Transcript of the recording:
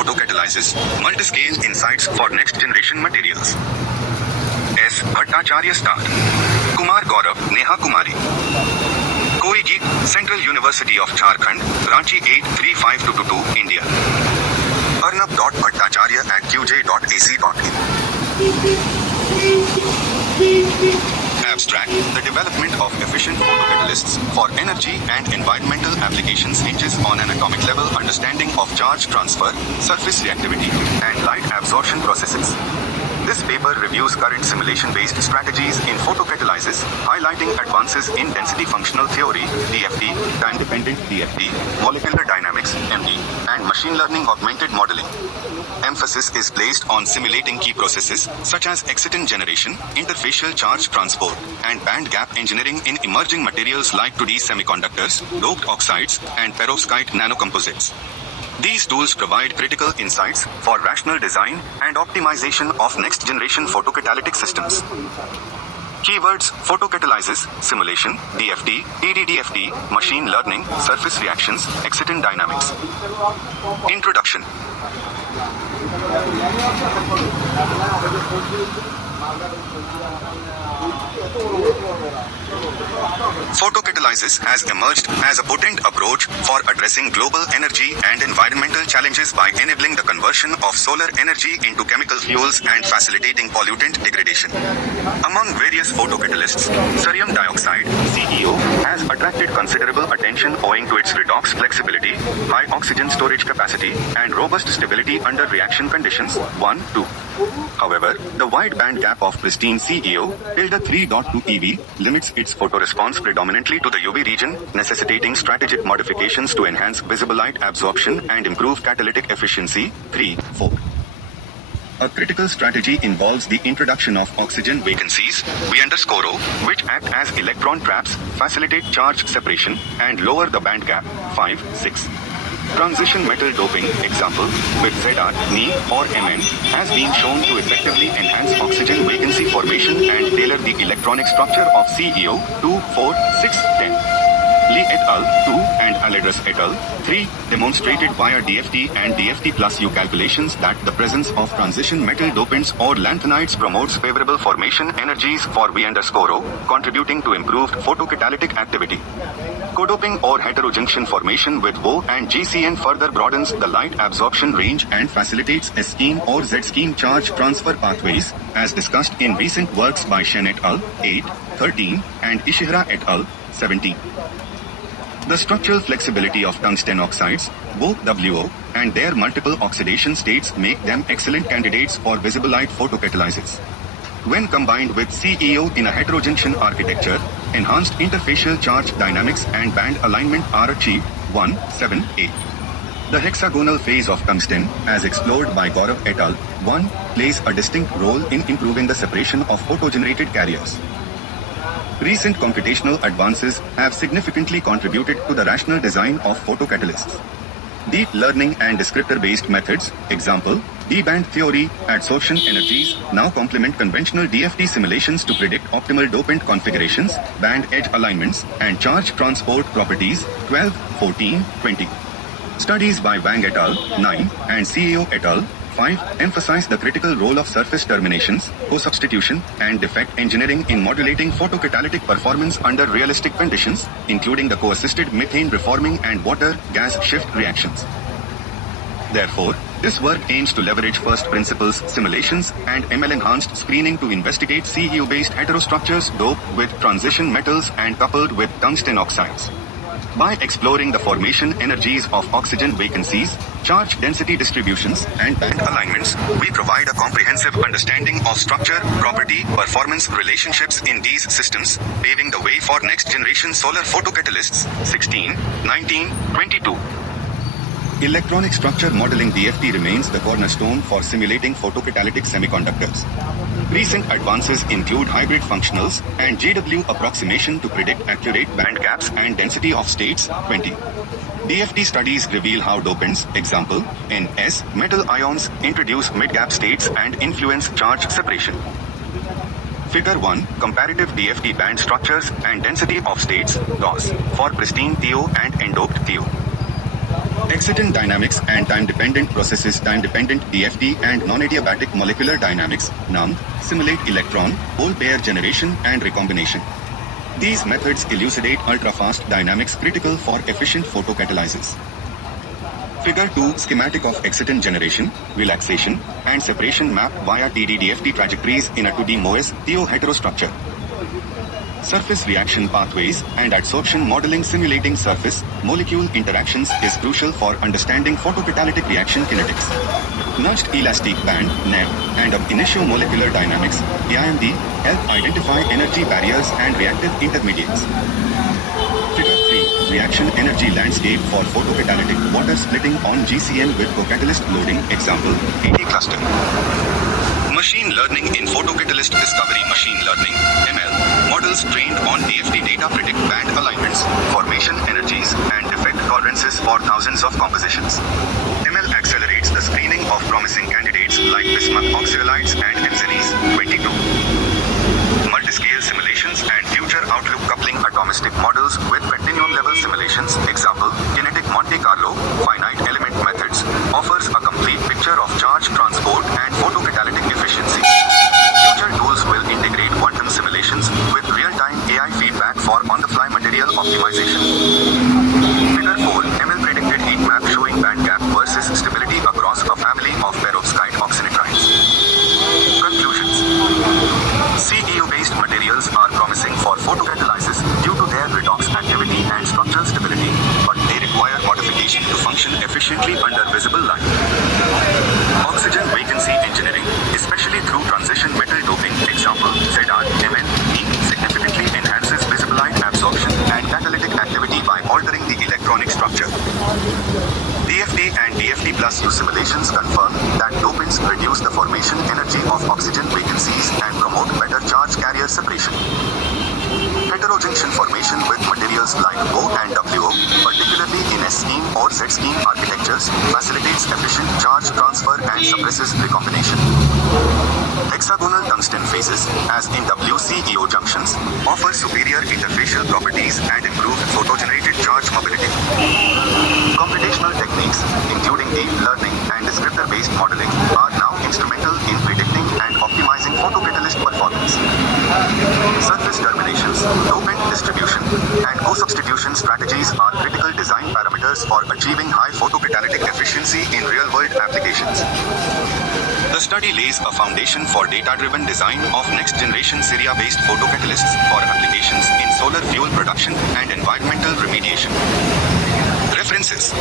Photocatalysis, multi-scale insights for next-generation materials. S. Bhattacharya Star. Kumar Gaurav, Neha Kumari. Koigit, Central University of Jharkhand, Ranchi 835222, India. Arnab.bhattacharya@qj.ac.in. Abstract. The development of efficient photocatalysts for energy and environmental applications hinges on an atomic level understanding of charge transfer, surface reactivity, and light absorption processes. This paper reviews current simulation-based strategies in photocatalysis, highlighting advances in density functional theory, DFT, time-dependent DFT, molecular dynamics, MD, and machine learning augmented modeling. Emphasis is placed on simulating key processes such as exciton generation, interfacial charge transport, and band gap engineering in emerging materials like 2D semiconductors, doped oxides, and perovskite nanocomposites. These tools provide critical insights for rational design and optimization of next-generation photocatalytic systems. Keywords: photocatalysis, simulation, DFT, TDDFT, machine learning, surface reactions, exciton dynamics. Introduction. Photocatalysis has emerged as a potent approach for addressing global energy and environmental challenges by enabling the conversion of solar energy into chemical fuels and facilitating pollutant degradation. Among various photocatalysts, cerium dioxide, CEO, has attracted considerable attention owing to its redox flexibility, high oxygen storage capacity, and robust stability under reaction conditions 1-2. However, the wide band gap of pristine CEO, (3.2 eV, limits its photoresponse predominantly to the UV region, necessitating strategic modifications to enhance visible light absorption and improve catalytic efficiency 3-4. A critical strategy involves the introduction of oxygen vacancies, V_O, which act as electron traps, facilitate charge separation, and lower the band gap 5-6. Transition metal doping, example, with ZR, Ni, or Mn, has been shown to effectively enhance oxygen vacancy formation and tailor the electronic structure of CEO 2, 4, 6, 10. Lee et al. 2 and Aledras et al. 3 demonstrated via DFT and DFT plus U calculations that the presence of transition metal dopants or lanthanides promotes favorable formation energies for V_O, contributing to improved photocatalytic activity. Codoping or heterojunction formation with O and GCN further broadens the light absorption range and facilitates S-scheme or Z-scheme charge transfer pathways, as discussed in recent works by Shen et al. 8, 13 and Ishihara et al. 17. The structural flexibility of tungsten oxides, both WO, and their multiple oxidation states make them excellent candidates for visible light photocatalysis. When combined with CEO in a heterojunction architecture, enhanced interfacial charge dynamics and band alignment are achieved. 1-7-8. The hexagonal phase of tungsten, as explored by Gaurav et al. 1, plays a distinct role in improving the separation of photogenerated carriers. Recent computational advances have significantly contributed to the rational design of photocatalysts. Deep learning and descriptor-based methods, example, D-band theory, adsorption energies, now complement conventional DFT simulations to predict optimal dopant configurations, band edge alignments, and charge transport properties 12, 14, 20. Studies by Wang et al. 9 and CEO et al. 5 emphasize the critical role of surface terminations, co-substitution, and defect engineering in modulating photocatalytic performance under realistic conditions, including the co-assisted methane reforming and water-gas shift reactions. Therefore, this work aims to leverage first principles simulations and ML-enhanced screening to investigate CU-based heterostructures doped with transition metals and coupled with tungsten oxides. By exploring the formation energies of oxygen vacancies, charge density distributions, and band alignments, we provide a comprehensive understanding of structure, property, performance relationships in these systems, paving the way for next-generation solar photocatalysts. 16, 19, 22. Electronic structure modeling DFT remains the cornerstone for simulating photocatalytic semiconductors. Recent advances include hybrid functionals and JW approximation to predict accurate band gaps and density of states. 20. DFT studies reveal how dopants, example, NS, metal ions, introduce mid-gap states and influence charge separation. Figure 1, comparative DFT band structures and density of states, DOS, for pristine TO and endoped TO. Excitant dynamics and time-dependent processes, time-dependent DFT and non-adiabatic molecular dynamics (NUM) simulate electron, hole pair generation and recombination. These methods elucidate ultra-fast dynamics critical for efficient photocatalysis. Figure 2 schematic of excitant generation, relaxation, and separation map via TD-DFT trajectories in a 2D MOS heterostructure. Surface reaction pathways and adsorption modeling simulating surface molecule interactions is crucial for understanding photocatalytic reaction kinetics. Nudged elastic band (NEB) and of initio-molecular dynamics (IMD) help identify energy barriers and reactive intermediates. Figure 3 reaction energy landscape for photocatalytic water splitting on GCN with co-catalyst loading. Example: AT cluster. Machine learning in photocatalyst discovery. Machine learning (ML) models trained on DFT data predict band alignments, formation energies, and defect tolerances for thousands of compositions. ML accelerates the screening of promising candidates like bismuth oxyhalides and MZEs 22. Multiscale simulations and future outlook coupling atomistic models with continuum level simulations. Example: kinetic Monte Carlo finite element methods offers a complete picture of charge transport and photocatalytic efficiency. Future tools will integrate quantum simulations with real-time AI feedback for on-the-fly material optimization. Figure 4 ML predicted heat map showing band gap versus stability across a family of perovskite oxynitrides. Conclusions: CEU-based materials are promising for photocatalysis due to their redox activity and structural stability, but they require modification to function efficiently under visible light. Oxygen vacancy engineering, especially through transition metal doping, example ZR-MN, significantly enhances visible light absorption and catalytic activity by altering the electronic structure. DFT and DFT plus U simulations confirm that dopants reduce the formation energy of oxygen vacancies and promote better charge carrier separation. Heterojunction formation with materials like O and WO, particularly in S-scheme or Z-scheme architectures, facilitates efficient charge transfer and suppresses recombination. Hexagonal tungsten phases, as in WCEO junctions, offer superior interfacial properties and improved photogenerated charge mobility. Computational techniques, including deep learning and descriptor-based modeling, are now instrumental in predicting and optimizing photocatalyst performance. Surface terminations, dopant distribution, and co-substitution strategies are critical design parameters for achieving high photocatalytic efficiency in real-world applications. The study lays a foundation for data-driven design of next-generation Syria-based photocatalysts for applications in solar fuel production and environmental remediation. References: